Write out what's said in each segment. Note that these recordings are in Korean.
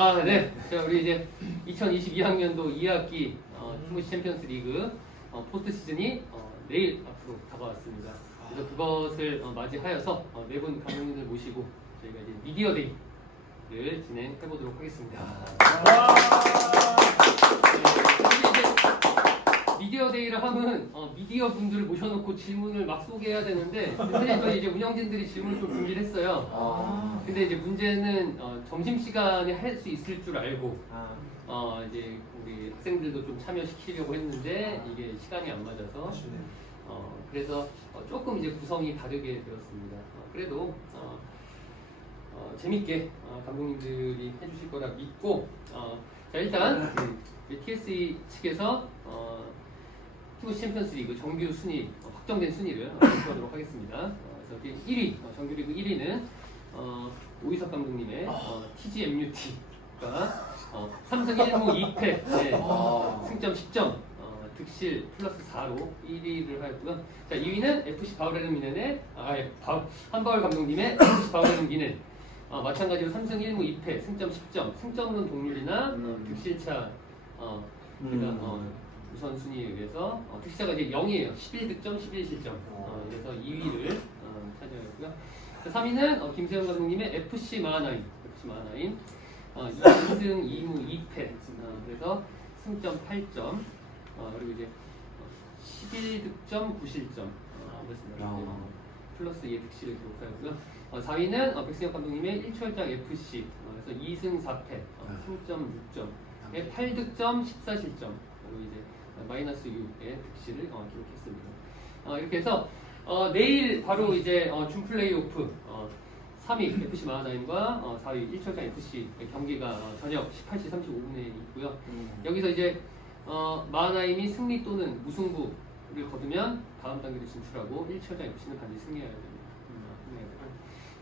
네. 자, 우리 이제 2022학년도 2학기 티모시 챔피언스 리그 포스트 시즌이 내일 앞으로 다가왔습니다. 그래서 그것을 맞이하여서 네 분 감독님들 모시고 저희가 이제 미디어 데이를 진행해 보도록 하겠습니다. 미디어 데이를 하면 미디어 분들을 모셔놓고 질문을 막 소개해야 되는데 사실 저희 이제 운영진들이 질문을 좀 준비를 했어요. 근데 이제 문제는 점심 시간에 할 수 있을 줄 알고 이제 우리 학생들도 좀 참여시키려고 했는데 이게 시간이 안 맞아서 그래서 조금 이제 구성이 다르게 되었습니다. 그래도 재밌게 감독님들이 해주실 거라 믿고 자 일단 TSE 측에서 티모시 챔피언스 리그 정규 순위 확정된 순위를 발표하도록 하겠습니다. 그래서 1위 정규리그 1위는 오이석 감독님의 TGMUT가 3승 1무 2패 네, 승점 10점 득실 플러스 4로 1위를 하였고요. 자 2위는 FC 바우레른 미넨의 한바울 감독님의 FC 바우레른 미넨 마찬가지로 3승 1무 2패 승점 10점 승점론 동률이나 득실차 우선순위에 의해서 득실차가 이제 0이에요. 11득점 11실점 그래서 2위를 차지하였고요. 3위는 김세현 감독님의 FC 마하나임 2승 2무 2패 그래서 승점 8점 그리고 이제 11득점 9실점 그렇습니다. 플러스 2의 득실을 기록하였고요. 4위는 백승혁 감독님의 1초혈장 FC 그래서 2승 4패 승점 6점 8득점 14실점 그리고 이제 마이너스 6의 득실을 기록했습니다. 이렇게 해서 내일 바로 이제 준 플레이오프 3위 FC 마하나임과 4위 1초장 FC 경기가 저녁 18시 35분에 있고요. 여기서 이제 마하나임이 승리 또는 무승부를 거두면 다음 단계로 진출하고 1초장 FC는 반드시 승리해야 됩니다.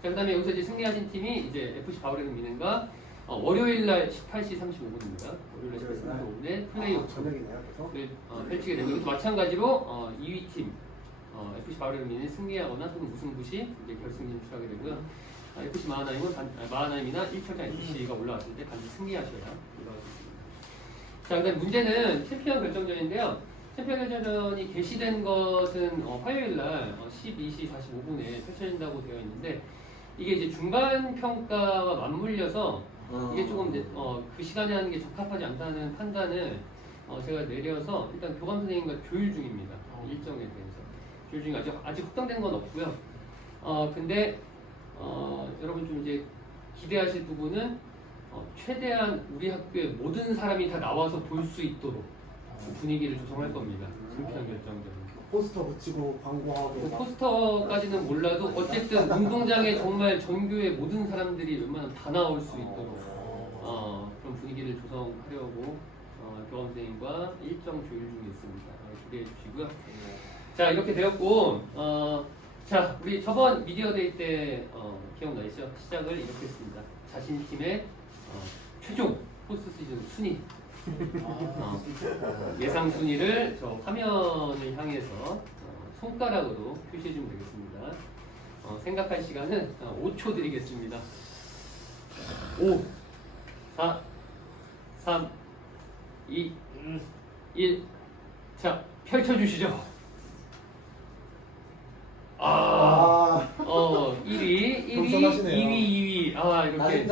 자, 그다음에 여기서 이제 승리하신 팀이 이제 FC 바우레른 미넨과 월요일 날 18시 35분입니다. 월요일 날 18시 35분에 플레이오프를 펼치게 되고 이것도 마찬가지로 2위 팀 FC 바우레른 미넨이 승리하거나 또는 무승부 시 이제 결승 진출하게 되고요. FC 마하나임이나 1초장 FC가 올라왔을 때 반드시 승리하셔야 올라갈 수 있습니다. 자, 그다음 문제는 챔피언 결정전인데요. 챔피언 결정전이 개시된 것은 화요일 날 12시 45분에 펼쳐진다고 되어 있는데 이게 이제 중간 평가와 맞물려서 이게 조금 이제 그 시간에 하는 게 적합하지 않다는 판단을 제가 내려서 일단 교감 선생님과 조율 중입니다. 일정에 대해서 조율 중이 아직 확정된 건 없고요. 근데 여러분 좀 이제 기대하실 부분은 최대한 우리 학교의 모든 사람이 다 나와서 볼 수 있도록 그 분위기를 조성할 겁니다. 챔피언 결정전. 포스터 붙이고 광고하고 포스터까지는 몰라도 어쨌든 운동장에 정말 전교의 모든 사람들이 웬만하면 다 나올 수 있도록 그런 분위기를 조성하려고 교감 선생님과 일정 조율 중에 있습니다. 기대해 주시고요. 자 이렇게 되었고 자 우리 저번 미디어 데이 때 기억나시죠? 시작을 이렇게 했습니다. 자신 팀의 최종 포스트 시즌 순위 예상 순위를 저 화면을 향해서 손가락으로 표시해 주면 되겠습니다. 생각할 시간은 5초 드리겠습니다. 5, 4, 3, 2, 1. 자, 펼쳐주시죠. 1위, 2위. 이렇게.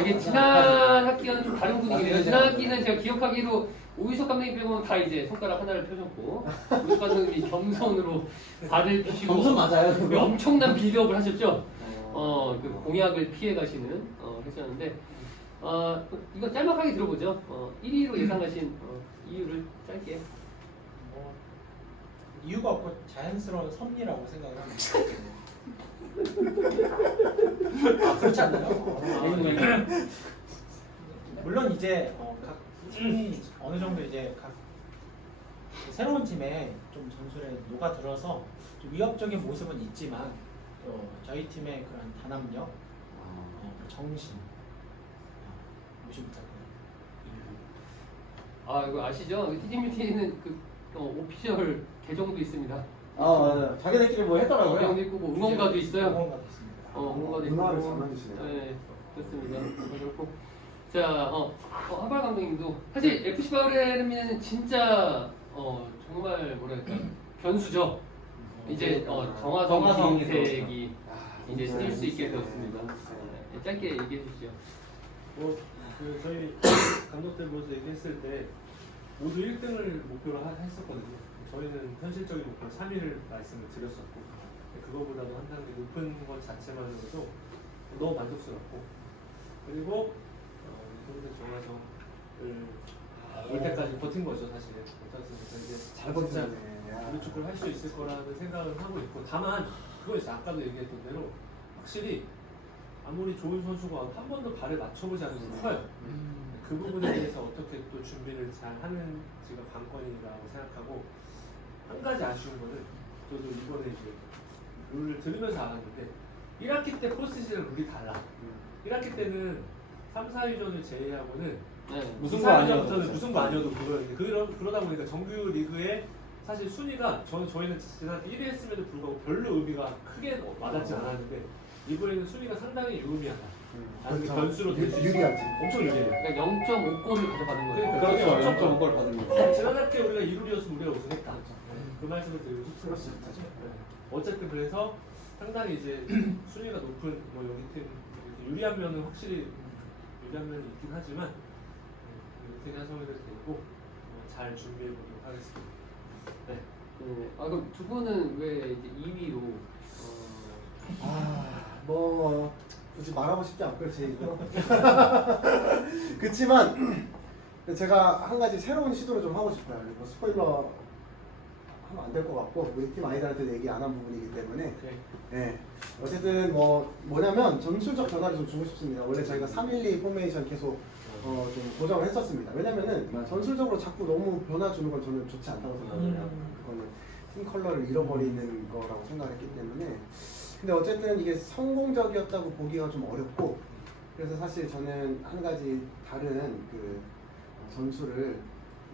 이게 지난 학기와는 좀 다른 분위기네요. 지난 학기는 제가 기억하기로 오이석 감독님 빼고는 다 이제 손가락 하나를 펴줬고 오이석 감독님이 겸손으로 발을 펴시고 겸손 맞아요? 엄청난 빌드업을 하셨죠. 그 공약을 피해 가시는 하셨는데 이거 짤막하게 들어보죠. 1위로 예상하신 이유를 짧게. 이유가 없고 자연스러운 섭리라고 생각을 합니다. 그렇지 않나요? 물론 이제 각 팀이 어느 정도 이제 각 새로운 팀에 좀 전술에 녹아들어서 좀 위협적인 모습은 있지만 또 저희 팀의 그런 단합력, 정신 무시 못할 이거 아시죠? TGMT는 그 오피셜 계정도 있습니다. 맞아요. 자기네끼리 뭐 했더라고요. 계정도 있고 응원가도 있어요. 응원가도 있습니다. 공간이 문화를 있고. 잘 만드시네요. 네, 그렇습니다. 그렇고 자, 한발 감독님도 사실 FC 바이에른미넨은 진짜 정말 뭐랄까 변수죠. 이제 정화성 김인택이 이제 뛸 수 있게 되었습니다. 네, 짧게 얘기해 주시죠. 그 저희 감독들 모여서 얘기했을 때 모두 1등을 목표로 했었거든요. 저희는 현실적인 목표 3위를 말씀을 드렸었고 그거보다도 한 단계 높은 것 자체만으로도 너무 만족스럽고 그리고 동생 정화성을 올 때까지 버틴 거죠 사실. 버텼으니까 이제 잘 진짜 버텼네. 우리 축구를 할 수 있을 거라는 생각을 하고 있고 다만 그거 있어 아까도 얘기했던 대로 확실히 아무리 좋은 선수가 한 번도 발을 맞춰보지 않은 건 커요. 그 부분에 대해서 어떻게 또 준비를 잘 하는지가 관건이라고 생각하고 한 가지 아쉬운 거는 저도 이번에 이제 룰을 들으면서 알았는데 1학기 때 포스트 시즌 룰이 달라. 1학기 때는 3, 4위전을 제외하고는 네. 무승부 아니어도 부터는 무승부 아니어도 그거였는데 그러다 보니까 정규 리그의 사실 순위가 저희는 지난 1위 했음에도 불구하고 별로 의미가 크게 와닿지 않았는데 이번에는 순위가 상당히 유의미하다. 나중에 그렇죠. 변수로 될 수 있어. 유리하지. 엄청 유리해요. 그러니까 0.5골을 가져가는 거예요. 그러니까 그렇죠. 엄청 0.5골 받습니다. 지난 학기에 우리가 2룰이었으면 우리가 우승했다. 그 말씀을 드리고 싶습니다. 네. 어쨌든 그래서 상당히 이제 순위가 높은 뭐 여기 팀 이렇게 유리한 면은 확실히 유리한 면이 있긴 하지만 유태냐 성의를 데리고 잘 준비해 보도록 하겠습니다. 네. 네. 그럼 두 분은 왜 이제 2위로 뭐 굳이 말하고 싶지 않고요 제 입으로. 그렇지만 제가 한 가지 새로운 시도를 좀 하고 싶어요. 뭐 스포일러 하면 안 될 것 같고 우리 팀 아이들한테 얘기 안 한 부분이기 때문에. 네. 어쨌든 뭐냐면 전술적 변화를 좀 주고 싶습니다. 원래 저희가 3-1-2 포메이션 계속 좀 고정을 했었습니다. 왜냐면은 전술적으로 자꾸 너무 변화 주는 건 저는 좋지 않다고 생각을 해요. 그거는 팀 컬러를 잃어버리는 거라고 생각했기 때문에. 근데 어쨌든 이게 성공적이었다고 보기가 좀 어렵고 그래서 사실 저는 한 가지 다른 그 전술을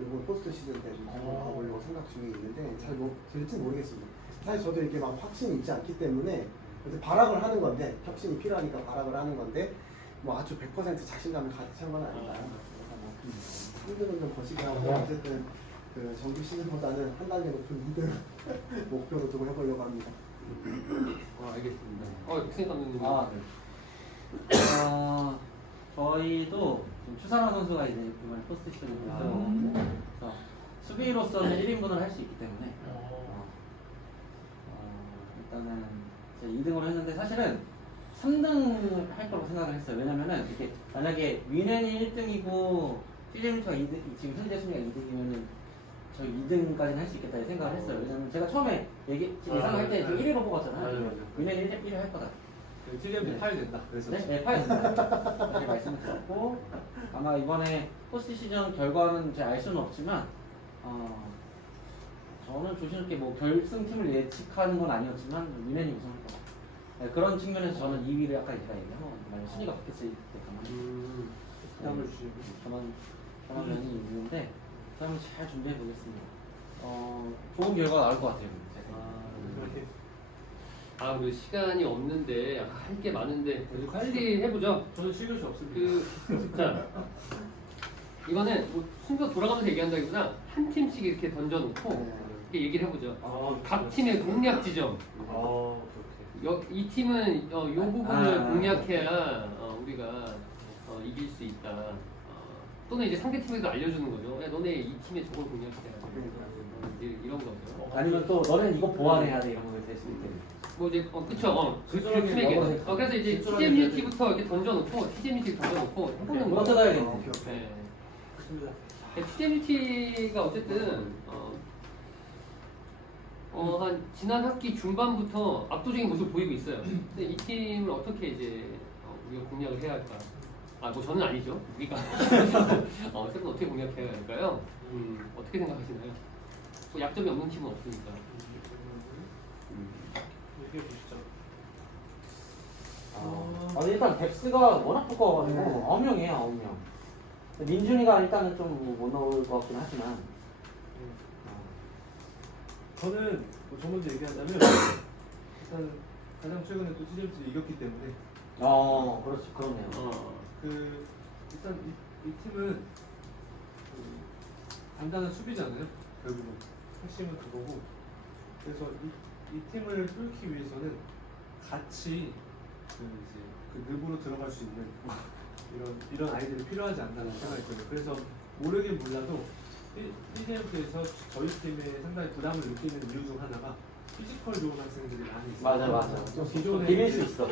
이번 포스트 시즌 때 좀 가보려고 생각 중에 있는데 잘 될지는 모르겠습니다. 사실 저도 이렇게 막 확신이 있지 않기 때문에 그래서 발악을 하는 건데 혁신이 필요하니까 발악을 하는 건데 뭐 아주 100% 자신감을 가득 찬 건 아닌가요? 힘든 좀 거시기 하고 어쨌든 그 정규 시즌보다는 한 단계 높은 2등 목표로 두고 해보려고 합니다. 알겠습니다. 백승 감독님. 저희도 지금 추상화 선수가 이제 이번에 포스트 시즌에 그래서 수비로서는 1인분을 할 수 있기 때문에 일단은 이제 2등으로 했는데 사실은 3등을 할 거라고 생각을 했어요. 왜냐면은 이렇게 만약에 위넨이 1등이고 TJ미터가 2등, 지금 현재 순위가 2등이면은 저희 2등까지는 할 수 있겠다 생각을 했어요. 왜냐면 제가 처음에 예상할 때 1위로 뽑았잖아요. 맞아. 위넨이 1위 할 거다. TDM도 파야 된다. 그래서 네, 파였습니다. 이렇게 말씀을 드렸고 아마 이번에 포스트 시즌 결과는 제가 알 수는 없지만 저는 조심스럽게 뭐 결승팀을 예측하는 건 아니었지만 위넨이 우승할 거다. 네, 그런 측면에서 저는 2위를 아까 제가 얘기한 거 만약 순위가 바뀌었을 때 가만 부담을 주시고 저만 면이 있는데 그 한번 잘 준비해 보겠습니다. 좋은 결과가 나올 것 같아요. 제 생각에. 그리고 시간이 없는데 할 게 많은데 빨리 해보죠. 저는 실력이 없습니다. 진짜 이거는 뭐 순서 돌아가면서 얘기한다기보다 한 팀씩 이렇게 던져놓고 이렇게 얘기를 해보죠. 각 팀의 공략 지점. 이 팀은 요 부분을 공략해야 우리가 이길 수 있다. 또는 이제 상대 팀에도 알려주는 거죠. 야, 너네 이 팀에 저걸 공략해야 돼. 이런 거죠. 아니면 또 너는 이거 보완해야 돼 이런 거 될 수도 있겠네. 뭐 이제 그쵸. 그 팀에게. 그래서 이제 TJ미티부터 이렇게 던져놓고 TJ미티 던져놓고 해보는 그거 거죠. 뜯어야겠네. 네. 좋습니다. TJ미티가 어쨌든 한 지난 학기 중반부터 압도적인 모습을 보이고 있어요. 근데 이 팀을 어떻게 이제 우리가 공략을 해야 할까? 뭐 저는 아니죠. 우리가 어쨌든 어떻게 공략해야 할까요? 어떻게 생각하시나요? 뭐 약점이 없는 팀은 없으니까. 얘기해 보시죠. 일단 뎁스가 워낙 두꺼워가지고 9명이에요, 9명. 민준이가 일단은 좀 못 나올 것 같긴 하지만 저는 뭐 저 먼저 얘기하자면 일단 가장 최근에 또 TJMT를 이겼기 때문에 그렇죠. 그러네요. 그 일단 이 팀은 단단한 수비잖아요. 결국은 핵심은 그거고 그래서 이 팀을 뚫기 위해서는 같이 그 늪으로 들어갈 수 있는 이런 아이들이 필요하지 않나라는 생각이 들어요. 그래서 모르긴 몰라도 TJMT에서 저희 팀에 상당히 부담을 느끼는 이유 중 하나가 피지컬 좋은 학생들이 많이 있어요. 맞아. 좀 기존에 비밀 수 있어.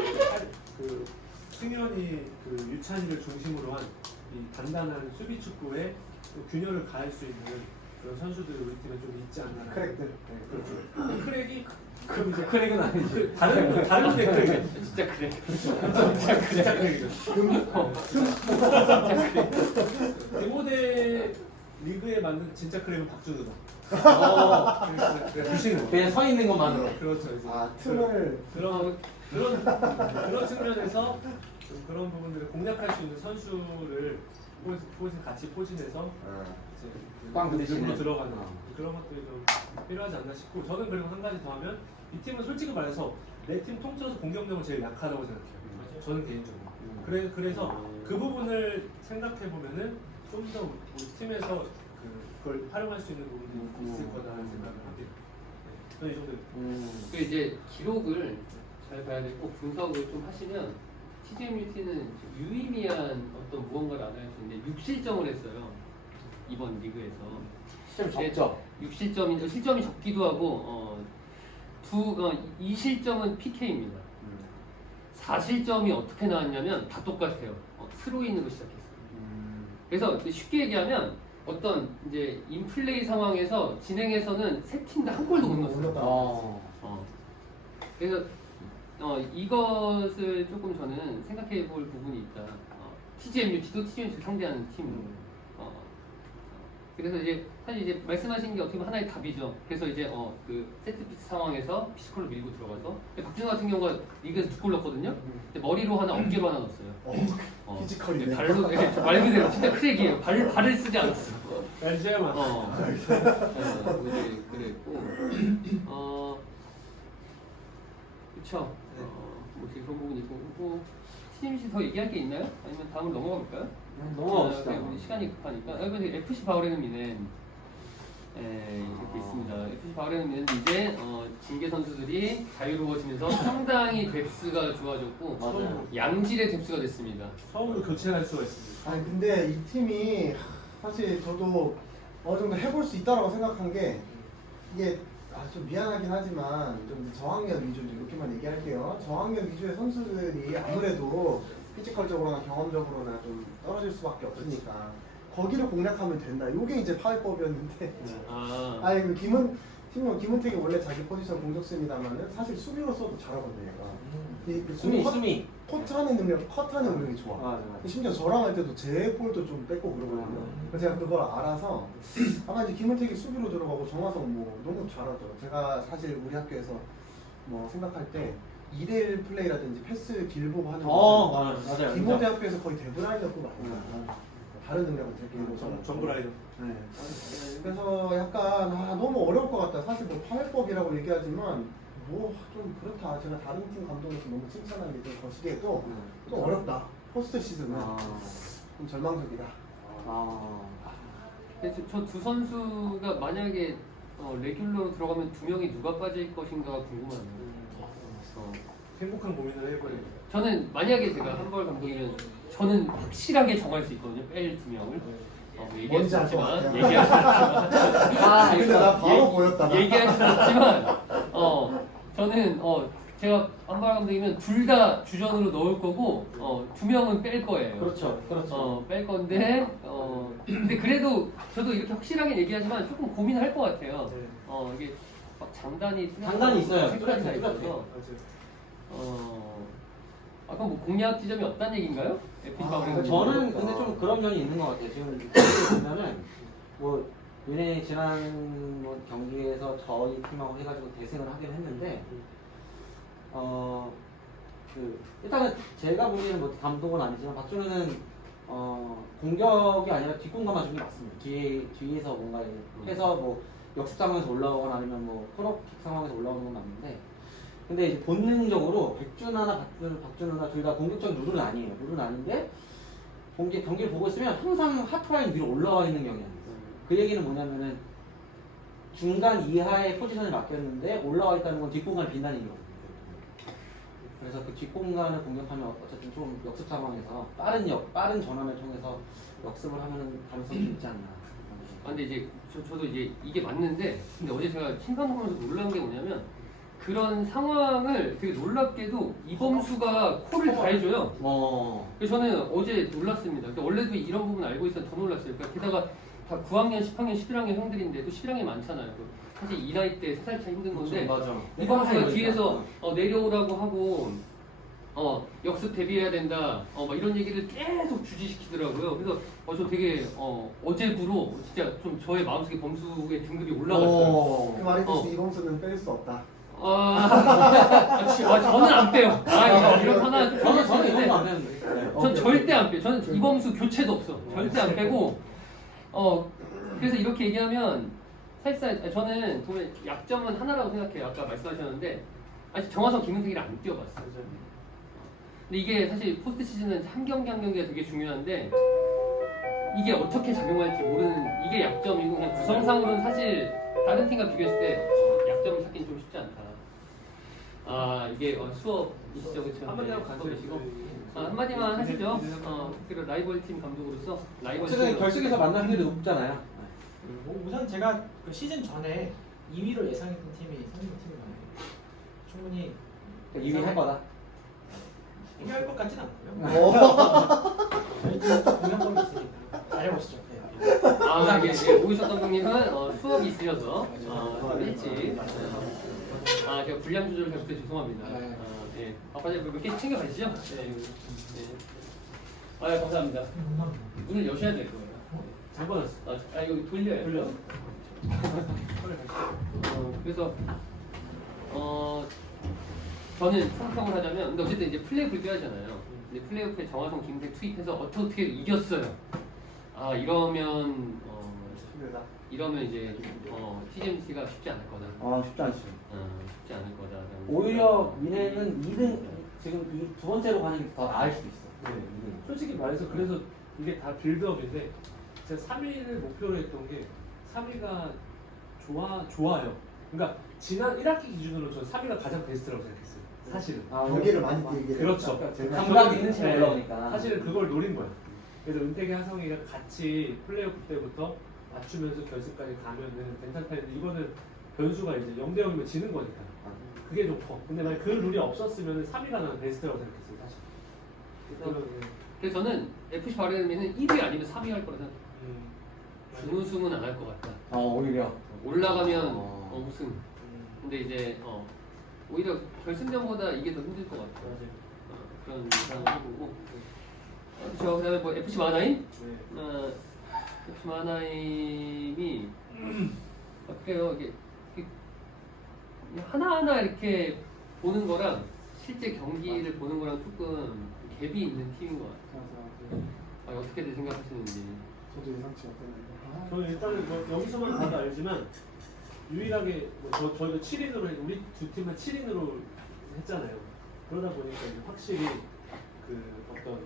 그 승현이 그 유찬이를 중심으로 한 이 단단한 수비 축구에 또 균열을 가할 수 있는 그런 선수들이 우리 팀에 좀 있지 않나. 크랙들. 네, 그렇죠. 크랙이 그 크랙은 아니지. 다른 크랙. 진짜 그래. 진짜 크랙이죠. 대모대 리그에 맞는 진짜 크랙은 박준우다. 그냥 서 있는 것만으로. 그렇죠. 이제 틈을 그런 측면에서 좀 그런 부분들을 공략할 수 있는 선수를 같이 포진해서 이제 빵 부딪히는. grup으로 들어가는 그런 것들이 좀 필요하지 않나 싶고 저는 그리고 한 가지 더 하면 이 팀은 솔직히 말해서 내 팀 통틀어서 공격력은 제일 약하다고 생각해요. 저는 개인적으로. 그래서 그 부분을 생각해 보면은 좀 더 우리 팀에서 그걸 활용할 수 있는 부분이 있을 거다라는 생각을 합니다. 네, 저는 이 정도. 그 이제 기록을 잘 봐야 되고 분석을 좀 하시면 TJMUT는 유의미한 어떤 무언가를 알아야 할 수 있는데 6실점을 했어요. 이번 리그에서. 좀 적죠. 6실점인데 실점이 적기도 하고 2실점은 PK입니다. 4실점이 어떻게 나왔냐면 다 똑같아요. 스로인으로 시작했어요. 그래서 쉽게 얘기하면 어떤 이제 인플레이 상황에서 진행해서는 세 팀 다 한 골도 못 넣었어요. 그래서 이것을 조금 저는 생각해 볼 부분이 있다. TJMUT도 TJMUT를 상대하는 팀으로. 그래서 이제 사실 이제 말씀하신 게 어떻게 보면 하나의 답이죠. 그래서 이제 그 세트피스 상황에서 피지컬로 밀고 들어가서 박준호 같은 경우가 리그에서 2골 넣었거든요. 근데 머리로 하나, 어깨로 하나 넣었어요. 피지컬이네. 발로 말 그대로 진짜 크랙이에요. 발을 쓰지 않았어. LG만. 그랬고 그렇죠. 뭐 그런 부분이 있고 뭐 TJMC 더 얘기할 게 있나요? 아니면 다음으로 넘어가 볼까요? 넘어갑시다. 우리 시간이 급하니까. 여기 FC 바우레는 미넨 이렇게 있습니다. FC 바우레는 미넨 이제 징계 선수들이 자유로워지면서 상당히 뎁스가 좋아졌고 맞아요. 양질의 뎁스가 됐습니다. 처음으로 교체할 수가 있습니다. 아니 근데 이 팀이 사실 저도 어느 정도 해볼 수 있다라고 생각한 게 이게 좀 미안하긴 하지만 좀 저학년 위주로 이렇게만 얘기할게요. 저학년 위주의 선수들이 아무래도 피지컬적으로나 경험적으로나 좀 떨어질 수밖에 없으니까 거기를 공략하면 된다. 이게 이제 파회법이었는데 아니 그 김은택이 원래 자기 포지션 공격수입니다만은 사실 수비로서도 잘하거든요. 얘가. 수미. 컷하는 능력이 좋아. 맞아. 심지어 저랑 할 때도 제 볼도 좀 뺏고 그러거든요. 그래서 제가 그걸 알아서 아마 이제 김은택이 수비로 들어가고 정화성 뭐 너무 잘하죠. 제가 사실 우리 학교에서 뭐 생각할 때 2대1 플레이라든지 패스 길보고 하는 맞아요. 김호대학교에서 거의 대브라이너급 아닌가. 다른 능력은 되게 정브라이더. 네. 그래서 약간 너무 어려울 것 같다. 사실 뭐 파회법이라고 얘기하지만 뭐 좀 그렇다. 제가 다른 팀 감독에서 너무 칭찬하는 게 거시기에도 좀 어렵다. 포스트 시즌은 좀 절망적이다. 그래서 저 두 선수가 만약에 레귤러로 들어가면 두 명이 누가 빠질 것인가가 궁금하네요. 행복한 고민을 해버려요. 저는 만약에 제가 한벌 감독이면 저는 확실하게 정할 수 있거든요. 뺄 두 명을. 얘기할 수 뭔지 알 것 없지만 같아요. 근데 나 바로 보였다. 얘기할 수 없지만 저는 제가 한벌 감독이면 둘 다 주전으로 넣을 거고 두 명은 뺄 거예요. 그렇죠. 뺄 건데 근데 그래도 저도 이렇게 확실하게 얘기하지만 조금 고민할 것 같아요. 이게 막 장단이 있어요. 뚜렷하게 뚜렷해. 있어서 그럼 뭐 공략 지점이 없다는 얘기인가요? 저는 근데 좀 그런 면이 있는 것 같아요. 지금 보면은 뭐 윤혜 지난 뭐 경기에서 저희 팀하고 해가지고 대승을 하긴 했는데 그 일단은 제가 보기에는 뭐 감독은 아니지만 박준호는 공격이 아니라 뒷공간만 주는 게 맞습니다. 뒤에서 뭔가 해서 뭐 역습 상황에서 올라오거나 아니면 뭐 코너킥 상황에서 올라오는 건 맞는데 근데 이제 본능적으로 백준하나 박준하나 둘 다 공격적 룰은 아니에요. 룰은 아닌데 경기를 보고 있으면 항상 하프라인 위로 올라와 있는 경향이 있어요. 그 얘기는 뭐냐면은 중간 이하의 포지션을 맡겼는데 올라와 있다는 건 뒷공간을 빈다는 얘기거든요. 그래서 그 뒷공간을 공격하면 어쨌든 좀 역습 상황에서 빠른 전환을 통해서 역습을 하는 가능성이 좀 있지 않나. 아, 근데 이제 저도 이제 이게 맞는데, 근데 어제 제가 심판 보면서 놀란 게 뭐냐면 그런 상황을 되게 놀랍게도 이범수가 콜을 다 해줘요. 그래서 저는 어제 놀랐습니다. 그러니까 원래도 이런 부분 알고 있어서 더 놀랐어요. 그러니까 게다가 다 9학년, 10학년, 11학년 형들인데 또 11학년 많잖아요. 사실 이 나이 때 3살 차 힘든 건데 맞아. 이범수가 뒤에서 내려오라고 하고 역습 대비해야 된다 막 이런 얘기를 계속 주지시키더라고요. 그래서 저 되게 어제부로 진짜 좀 저의 마음속에 범수의 등급이 올라갔어요. 그 말이 뜻이 이범수는 뺄 수 없다. 저는 안 빼요. 이런 하나 저는 이런 거안 되는데. 전 절대 안 빼요. 저는 이범수 교체도 없어. 절대 안 빼고 그래서 이렇게 얘기하면 사실상 저는 정말 약점은 하나라고 생각해요. 아까 말씀하셨는데 아직 정화성 김은택이를 안 뛰어봤어요. 근데 이게 사실 포스트 시즌은 한 경기 한 경기가 되게 중요한데 이게 어떻게 작용할지 모르는 이게 약점이고 그냥 구성상으로는 사실 다른 팀과 비교했을 때 약점을 찾기는 좀 쉽지 않다. 이게 수업이시죠, 그렇죠? 한마디만 가시고 한마디만 하시죠. 그리고 라이벌 팀 감독으로서 라이벌 어쨌든 팀 결승에서 만날 확률이 높잖아요. 우선 제가 그 시즌 전에 2위로 예상했던 팀이 선임팀이잖아요. 충분히 2위 할 거다. 이겨할 것 같진 않고요. 오. 저희 팀도 공격력이 있으니까 잘해보시죠. 네. 이게 오이석 감독님은 수업이 있으셔서 좀 일찍 제가 분량 조절 잘못해 죄송합니다. 네. 과장님 몇 개 챙겨 가시죠? 네. 감사합니다. 문을 여셔야 될 거예요. 잘못 왔어. 이거 돌려요. 그래서 저는 평평을 하자면 근데 어쨌든 이제 플레이오프 뛰어야잖아요. 근데 플레이오프에 정화성 김은택 투입해서 어떻게 이겼어요. 이러면 이제 TGMC가 쉽지 않을 거다. 쉽지 않죠. 쉽지 않을 거다. 오히려 미네는 2등 지금 두 번째로 가는 게 더 나을 수도 있어. 네. 솔직히 말해서 그래서 이게 다 빌드업인데 제가 3위를 목표로 했던 게 3위가 좋아요. 그러니까 지난 1학기 기준으로 저는 3위가 가장 베스트라고 생각했어요. 사실은. 경기를 많이 뛰게. 그렇죠. 감각 있는 팀이 네. 올라오니까. 사실은 그걸 노린 거예요. 그래서 은택이 하성이가 같이 플레이오프 때부터 맞추면서 결승까지 가면은 괜찮다 했는데 이거는 변수가 이제 0대 0이면 지는 거니까. 그게 좀 커. 근데 만약 그 룰이 없었으면 3위가 나는 베스트라고 생각했어요, 사실. 그래서 저는 FC 바르면은 1위 아니면 3위 할 거라 생각해요. 준우승은 안 할 것 같다. 오히려. 올라가면 우승. 근데 이제 오히려 결승전보다 이게 더 힘들 것 같아요. 그런 예상을 해보고. 그다음에 뭐 FC 마나임? FC 마나임이 그래요. 이게 하나하나 이렇게 보는 거랑 실제 경기를 보는 거랑 조금 갭이 있는 팀인 것 같아요. 어떻게들 생각하시는지. 저도 예상치 못했는데. 저는 일단은 뭐 여기서만 봐도 알지만 유일하게 저희도 7인으로 우리 두 팀은 7인으로 했잖아요. 그러다 보니까 이제 확실히 그 어떤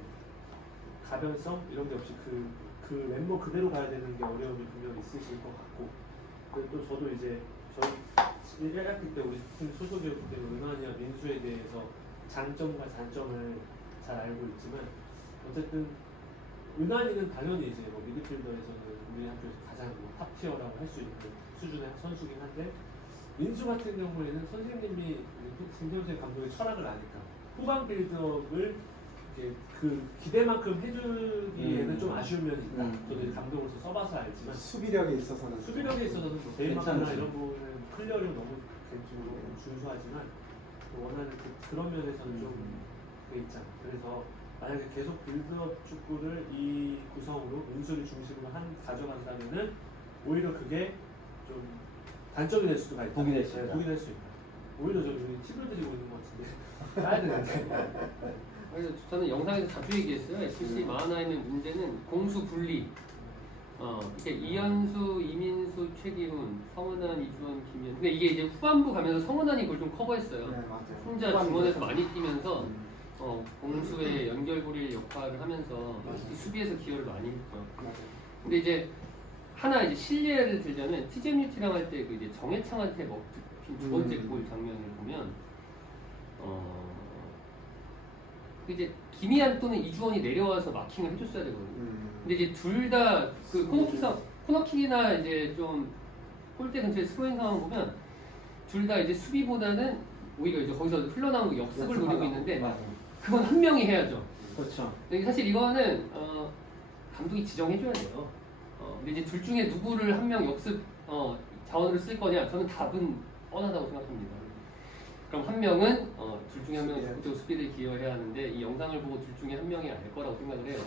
가변성 이런 게 없이 그 멤버 그대로 가야 되는 게 어려움이 분명히 있으실 것 같고 그리고 또 저도 이제 저희 1학기 때 우리 팀 소속이었기 때문에 은환이와 민수에 대해서 장점과 단점을 잘 알고 있지만 어쨌든 은환이는 당연히 이제 뭐 미드필더에서는 우리 학교에서 가장 탑 티어라고 할 수 있는 수준의 선수긴 한데 민수 같은 경우에는 선생님이 김태훈 감독의 철학을 아니까 후방 빌드업을 이렇게 그 기대만큼 해주기에는 좀 아쉬운 면이 있다. 저도 이제 감독으로서 써봐서 알지만 수비력에 있어서는 뭐 데이마크나 이런 부분은 클리어링 너무 준수하지만 원하는 그런 면에서는 좀 그게 있잖아. 그래서 만약에 계속 빌드업 축구를 이 구성으로 민수를 중심으로 가져간다면은 오히려 그게 좀 단점이 될 수가 있다. 복이 될 수 있다. 복이 될 수 있다. 오히려 저기 팁을 드리고 있는 것 같은데 까야 되는데. 그래서 저는 영상에서 자주 얘기했어요. FC 마하나임의 문제는 공수 분리. 이게 이현수, 이민수, 최기훈, 성은환, 이주원, 김현. 근데 이게 이제 후반부 가면서 성은환이 그걸 좀 커버했어요. 네, 맞아요. 혼자 중원에서 많이 뛰면서 공수의 연결고리 역할을 하면서 맞아요. 수비에서 기여를 많이 했죠. 맞아요. 근데 이제 하나 이제 실례를 들자면 TJ 유티랑 할 때 그 이제 정해창한테 먹힌 두 번째 골 장면을 보면 그 이제 김희안 또는 이주원이 내려와서 마킹을 해줬어야 되거든요. 근데 이제 둘 다 그 코너킥이나 이제 좀 골대 근처에 스로잉 상황 보면 둘 다 이제 수비보다는 오히려 이제 거기서 흘러나온 그 역습을 노리고 있는데 맞아요. 그건 한 명이 해야죠. 그렇죠. 근데 사실 이거는 감독이 지정해줘야 돼요. 근데 이제 둘 중에 누구를 한 명 역습 자원으로 쓸 거냐? 저는 답은 뻔하다고 생각합니다. 그럼 한 명은 둘 중에 한 명은 적극적으로 수비를 기여해야 하는데 이 영상을 보고 둘 중에 한 명이 알 거라고 생각을 해요.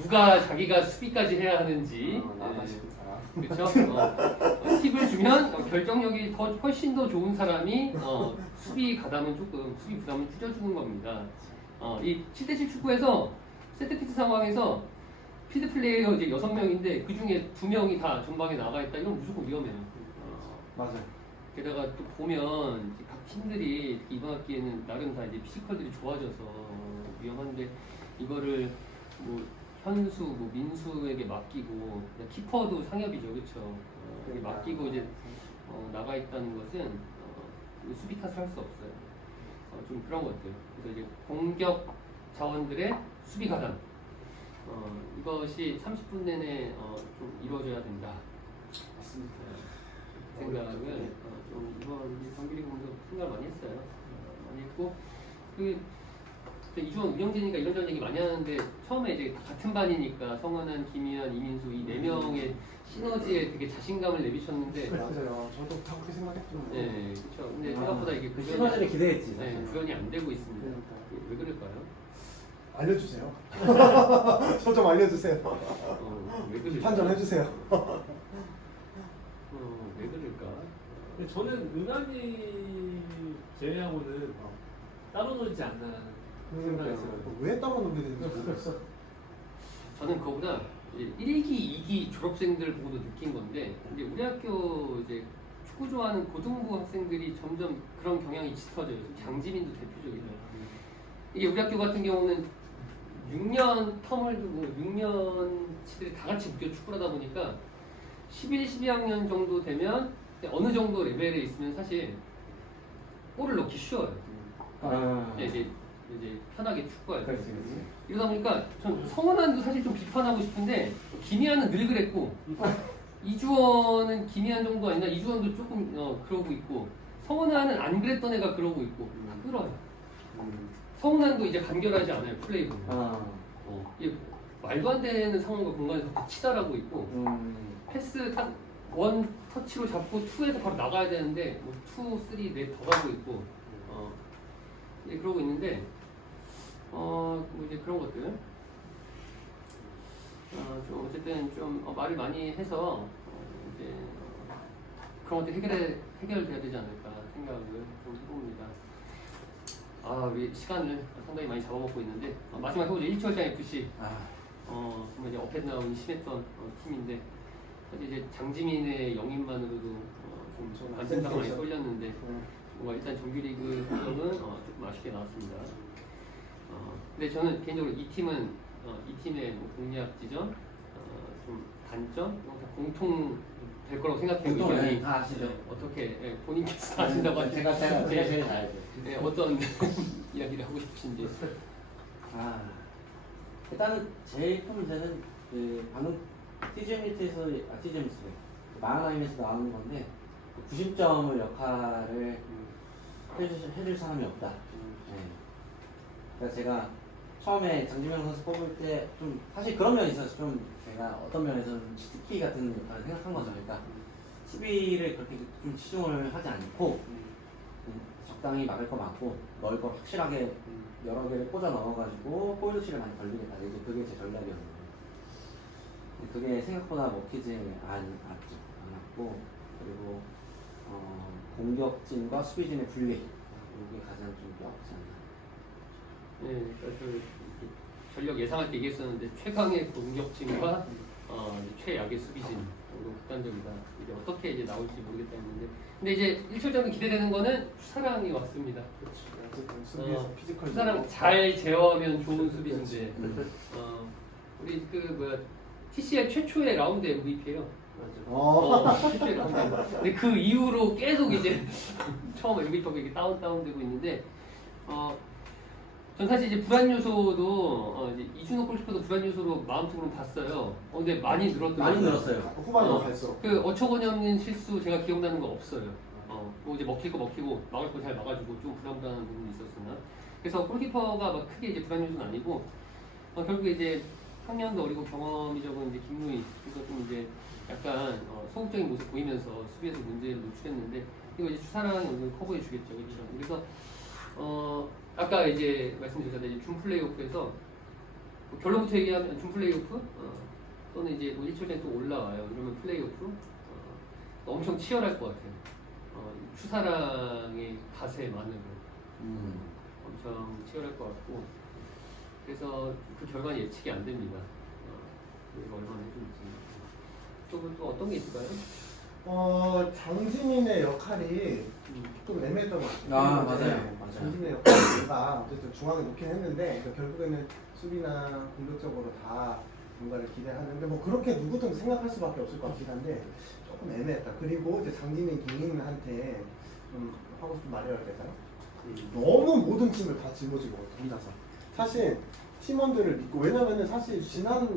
누가 자기가 수비까지 해야 하는지. 나다 싶은 사람. 그렇죠. 팁을 주면 결정력이 훨씬 더 좋은 사람이 수비 가담은 조금 수비 부담을 줄여주는 겁니다. 이 7대7 축구에서 세트피스 상황에서 필드 플레이어 이제 6명인데 그 중에 2명이 다 전방에 나가 있다. 이건 무조건 위험해요. 맞아요. 게다가 또 보면 이제 각 팀들이 특히 이번 학기에는 나름 다 이제 피지컬들이 좋아져서 위험한데 이거를 뭐 현수, 뭐 민수에게 맡기고 키퍼도 상엽이죠, 그렇죠? 맡기고 이제 나가 있다는 것은 수비 탓을 할 수 없어요. 좀 그런 것들. 그래서 이제 공격 자원들의 수비 가담. 이것이 30분 내내 좀 이루어져야 된다. 맞습니다. 생각을 좀 이번 경기를 보면서 생각을 많이 했어요. 많이 했고 그 이주원 운영진이니까 이런저런 얘기 많이 하는데 처음에 이제 다 같은 반이니까 성은환, 김희안, 이민수 이 4명의 시너지에 되게 자신감을 내비쳤는데 맞아요. 저도 다 그렇게 생각했죠. 네, 그렇죠. 근데 생각보다 이게 그 시너지를 기대했지. 네, 사실. 구현이 안 되고 있습니다. 그러니까. 왜 그럴까요? 알려주세요. 저 좀 알려주세요. 왜 그럴까? 비판 좀 해주세요. 왜 그럴까? 근데 저는 은한이 제외하고는 따로 놀지 않나 생각이 들어요. 왜 따로 놀게 되는지 모르겠어. 저는 그거보다 1기, 2기 졸업생들 보고도 느낀 건데 이제 우리 학교 이제 축구 좋아하는 고등부 학생들이 점점 그런 경향이 짙어져요. 장지민도 대표적이죠. 이게 우리 학교 같은 경우는 6년 텀을 두고 6년치들이 다 같이 묶여 축구를 하다 보니까 11, 12학년 정도 되면 어느 정도 레벨에 있으면 사실 골을 넣기 쉬워요. 이제 편하게 축구할 때. 그렇지, 그렇지. 이러다 보니까 전 성은환도 사실 좀 비판하고 싶은데 김희안은 늘 그랬고 이주원은 김희안 정도 아니나 이주원도 조금 그러고 있고 성은환은 안 그랬던 애가 그러고 있고 다 끌어요. 성은환도 이제 간결하지 않아요 플레이 보면. 이게 말도 안 되는 상황과 공간에서 치달하고 있고 패스 딱 원 터치로 잡고 투에서 바로 나가야 되는데 뭐 투, 쓰리, 넷 더 가고 있고 이제 그러고 있는데 뭐 이제 그런 것들 좀 어쨌든 좀 말을 많이 해서 이제 그런 것들 해결돼야 되지 않을까 생각을 좀 해봅니다. 우리 시간을 상당히 많이 잡아먹고 있는데 마지막 해보죠. 1초장 FC 정말 이제 업앤다운이 심했던 팀인데 사실 이제 장지민의 영입만으로도 좀 안전상 많이 쏠렸는데 뭔가 일단 정규리그 성적은 조금 아쉽게 나왔습니다. 근데 저는 개인적으로 이 팀은 이 팀의 뭐 공략 지점, 좀 단점 이런 다 공통 될 거라고 생각해요. 의견이 다 아시죠? 어떻게 본인께서 다 아신다고 하시죠. 제가 제일 잘 알죠. 어떤 이야기를 하고 싶으신지. 일단은 제일 큰 문제는 그 방금 TGM에서 마하나임에서 나오는 건데 90점을 역할을 해줄 사람이 없다. 그래서 제가 처음에 장지명 선수 뽑을 때 좀 사실 그런 면이 있어서 좀 제가 어떤 면에서는 치트키 같은 역할을 생각한 거죠. 그러니까 수비를 그렇게 좀 치중을 하지 않고 적당히 막을 거 막고 넣을 거 확실하게 여러 개를 꽂아 넣어가지고 볼드치를 많이 걸리겠다. 이제 그게 제 전략이었는데 그게 생각보다 먹히지 않았고 그리고 공격진과 수비진의 분리 이게 가장 좀 뼈아프지 않나. 네, 그러니까 전력 예상할 때 얘기했었는데 최강의 공격진과 이제 최악의 수비진 정도 극단적이다. 이제 어떻게 이제 나올지 모르겠다 했는데, 근데 이제 1철장도 기대되는 거는 추사랑이 왔습니다. 어쨌든 수비에서 피지컬 추사랑 잘 제어하면 좋은 수비인데, 우리 그 뭐야 TCL 최초의 라운드 MVP예요. 최초의 라운드. 근데 그 이후로 계속 이제 처음 MVP가 이게 다운되고 있는데, 전 사실 이제 불안 요소도 이제 이준호 골키퍼도 불안 요소로 마음속으로 봤어요. 근데 많이 늘었더라고요. 많이 늘었어요. 후반으로 갈수록 그 어처구니 없는 실수 제가 기억나는 거 없어요. 뭐 이제 먹힐 거 먹히고 막을 거 잘 막아주고 좀 불안불안한 부분이 있었으나, 그래서 골키퍼가 막 크게 이제 불안 요소는 아니고, 결국에 이제 학년도 어리고 경험이 적은 이제 김루희, 그래서 좀 이제 약간 소극적인 모습 보이면서 수비에서 문제를 노출했는데, 이거 이제 추사랑이 오늘 커버해 주겠죠, 그렇죠? 그래서 아까 이제 말씀드렸잖아요. 이제 준 플레이오프에서 뭐 결론부터 얘기하면 준 플레이오프 또는 이제 뭐 1철전에 또 올라와요. 이러면 플레이오프 엄청 치열할 것 같아요. 추사랑의 가세만으로 엄청 치열할 것 같고, 그래서 그 결과는 예측이 안 됩니다. 이거 얼마나 해줄지. 또 어떤 게 있을까요? 장지민의 역할이 좀 애매했던 것 같아요. 아, 맞아요. 장지민의 역할이 뭔가 어쨌든 중앙에 놓긴 했는데, 그러니까 결국에는 수비나 공격적으로 다 뭔가를 기대하는데, 뭐 그렇게 누구든 생각할 수밖에 없을 것 같긴 한데 조금 애매했다. 그리고 이제 장지민 개인한테 좀 하고 싶은 말이라고 해야 될까요? 너무 모든 팀을 다 짊어지고 혼자서. 사실 팀원들을 믿고, 왜냐면은 사실 지난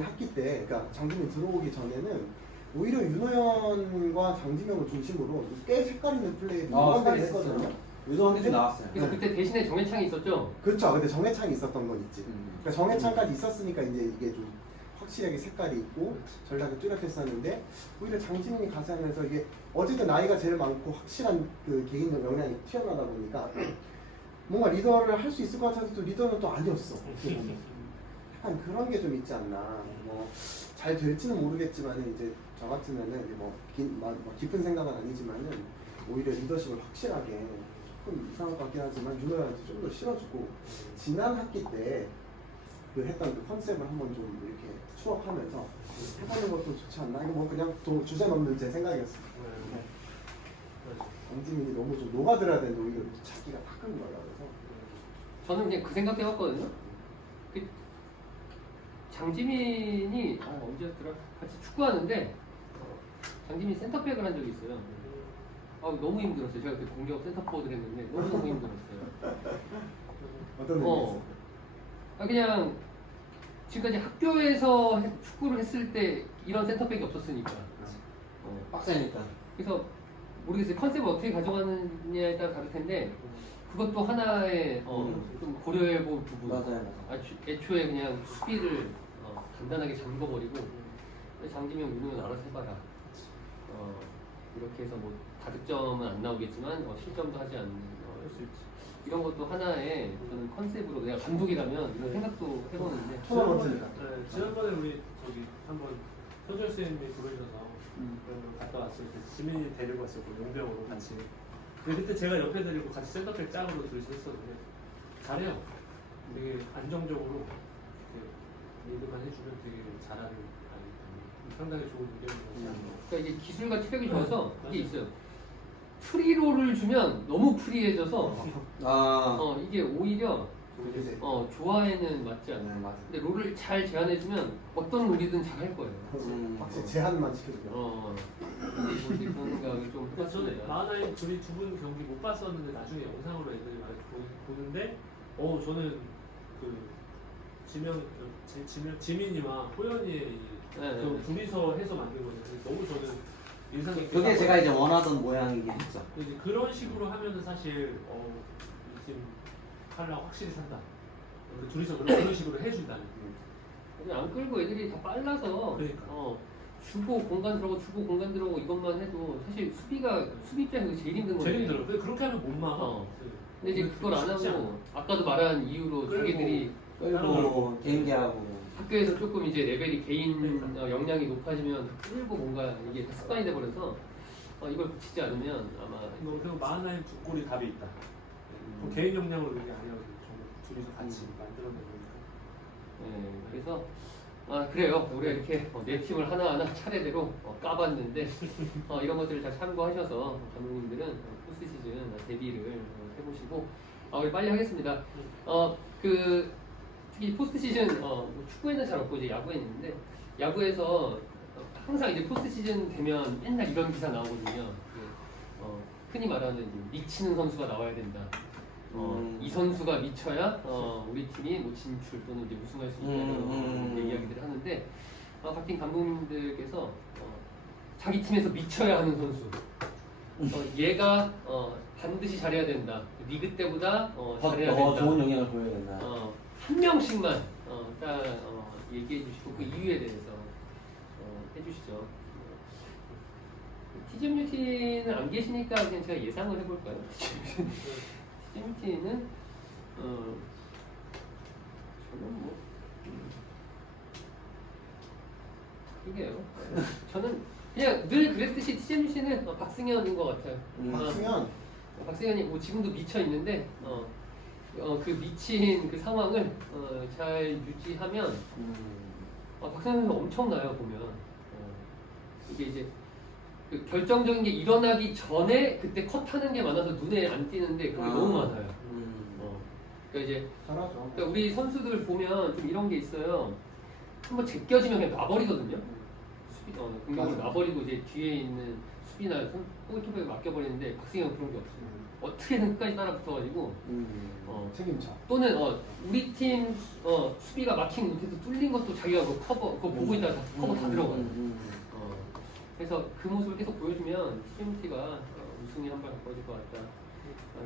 학기 때, 그러니까 장지민 들어오기 전에는 오히려 윤호연과 장지명을 중심으로 꽤 색깔 있는 플레이를 색깔이 했거든요. 유도한 게 나왔어요. 그래서 그때 대신에 정해창이 있었죠? 그렇죠. 근데 정해창이 있었던 건 있지. 그러니까 정해창까지 있었으니까 이제 이게 좀 확실하게 색깔이 있고 전략이 뚜렷했었는데, 오히려 장지민이 가세하면서 이게 어쨌든 나이가 제일 많고 확실한 그 개인 역량이 튀어나다 보니까 뭔가 리더를 할 수 있을 것 같아서 또 리더는 또 아니었어. 약간 그런 게 좀 있지 않나. 뭐 잘 될지는 모르겠지만 이제 저 같으면은 이제 뭐 깊은 생각은 아니지만은 오히려 리더십을 확실하게, 조금 이상할 것 같긴 하지만 윤호연한테 좀 더 실어주고, 지난 학기 때 그 했던 그 컨셉을 한번 좀 이렇게 추억하면서 해보는 것도 좋지 않나. 이거 뭐 그냥 주제 넘는 제 생각이었어요. 장지민이 너무 좀 녹아들어야 되는데 오히려 자기가 다 끄는 거라 그래서. 저는 그냥 그 생각 해봤거든요. 장지민이 언제였더라? 같이 축구하는데 장지민이 센터백을 한 적이 있어요. 너무 힘들었어요. 제가 그때 공격 센터포워드를 했는데 너무 힘들었어요. 어떤 의미였어요? 그냥 지금까지 학교에서 축구를 했을 때 이런 센터백이 없었으니까. 빡세니까. 그래서 모르겠어요. 컨셉을 어떻게 가져가느냐에 따라 다를 텐데, 그것도 하나의 좀 고려해볼 부분. 맞아요. 애초에 그냥 수비를 간단하게 잠궈버리고 장지명, 윤호는 알아서 해봐라. 이렇게 해서 뭐 다득점은 안 나오겠지만 실점도 하지 않는 이런 것도 하나의 저는 컨셉으로, 내가 감독이라면 이런 생각도 해보는데. 지난번에 우리 저기 한번 현철 선생님이 부르셔서 갔다 왔을 때 지민이 데리고 왔었고, 용병으로 같이. 근데 그때 제가 옆에 데리고 같이 센터백 짝으로 둘이서 했었는데 잘해요. 되게 안정적으로 리드만 해주면 되게 잘하는 아이, 상당히 좋은 의견이라고. 그러니까 이게 기술과 체력이 좋아서 이게 있어요. 프리롤을 주면 너무 프리해져서 이게 오히려 좋아에는 맞지 않아요. 맞아. 근데 롤을 잘 제한해주면 어떤 롤이든 잘 할 거예요. 확실히 제한만 시켜주면. 근데 그런 생각을 좀 저는 해봤습니다. 마하나임 둘이 두 분 경기 못 봤었는데 나중에 영상으로 애들이 많이 보는데 저는 그 지민이와 호연이의 그 둘이서 해서 만든 거죠. 너무 저는 인상 깊게. 그게 제가 이제 원하던 모양이긴 했죠. 이제 그런 식으로 하면은 사실 이 팀 칼라 확실히 산다. 그 둘이서 그런 식으로 해준다는. 안 끌고 애들이 다 빨라서 그러니까. 주고 공간 들어오고 주고 공간 들어오고 이것만 해도 사실 수비 입장에서 제일 힘든 거예요. 제일 힘들어. 근데 그렇게 하면 못 막아. 근데 이제 그걸 안 하고 아까도 말한 이유로 자기들이 끌고 개인기하고 학교에서 조금 이제 레벨이 개인 역량이 높아지면 끌고 뭔가 이게 습관이 돼버려서 이걸 고치지 않으면 아마 그리고 마하나임 두 골이 답이 있다. 그 개인 역량으로 그게 아니라 정말 둘이서 같이 만들어낸 거니까. 그래서 그래요. 우리가 이렇게 네 팀을 하나하나 차례대로 까봤는데 이런 것들을 잘 참고하셔서 감독님들은 포스트 시즌 데뷔를 해보시고 우리 빨리 하겠습니다. 특히 포스트 시즌 뭐 축구에는 잘 없고 이제 야구에 있는데 야구에서 항상 이제 포스트 시즌 되면 맨날 이런 기사 나오거든요. 흔히 말하는 이제 미치는 선수가 나와야 된다. 이 선수가 미쳐야 우리 팀이 뭐 진출 또는 이제 우승할 수 있다 이런 이야기들을 하는데 박팀 감독님들께서 자기 팀에서 미쳐야 하는 선수 얘가 반드시 잘해야 된다. 리그 때보다 잘해야 더 된다. 좋은 영향을 보여야 된다. 한 명씩만 딱 얘기해 주시고 그 이유에 대해서 해주시죠. TGMUT는 안 계시니까 그냥 제가 예상을 해볼까요? TGMUT는 저는 뭐 그게요. 저는 그냥 늘 그랬듯이 TGMUT는 박승현인 것 같아요. 박승현이 뭐 지금도 미쳐 있는데 그 미친 그 상황을 잘 유지하면 박승현 선수 엄청나요 보면 이게 이제 그 결정적인 게 일어나기 전에 그때 컷하는 게 많아서 눈에 안 띄는데 그게 너무 많아요. 그러니까 이제 잘하죠. 그러니까 우리 선수들 보면 좀 이런 게 있어요. 한번 제껴지면 그냥 놔버리거든요. 공격을 맞아. 놔버리고 이제 뒤에 있는 수비나 골키퍼에 맡겨버리는데 박승현 그런 게 없어요. 어떻게든 끝까지 따라붙어가지고 책임져. 또는 우리 팀 수비가 마킹 못해서 뚫린 것도 자기가 그 커버 그거 보고 있다가 다 커버 다 들어가요. 그래서 그 모습을 계속 보여주면 TMT가 우승이 한 발 가까워질 것 같다.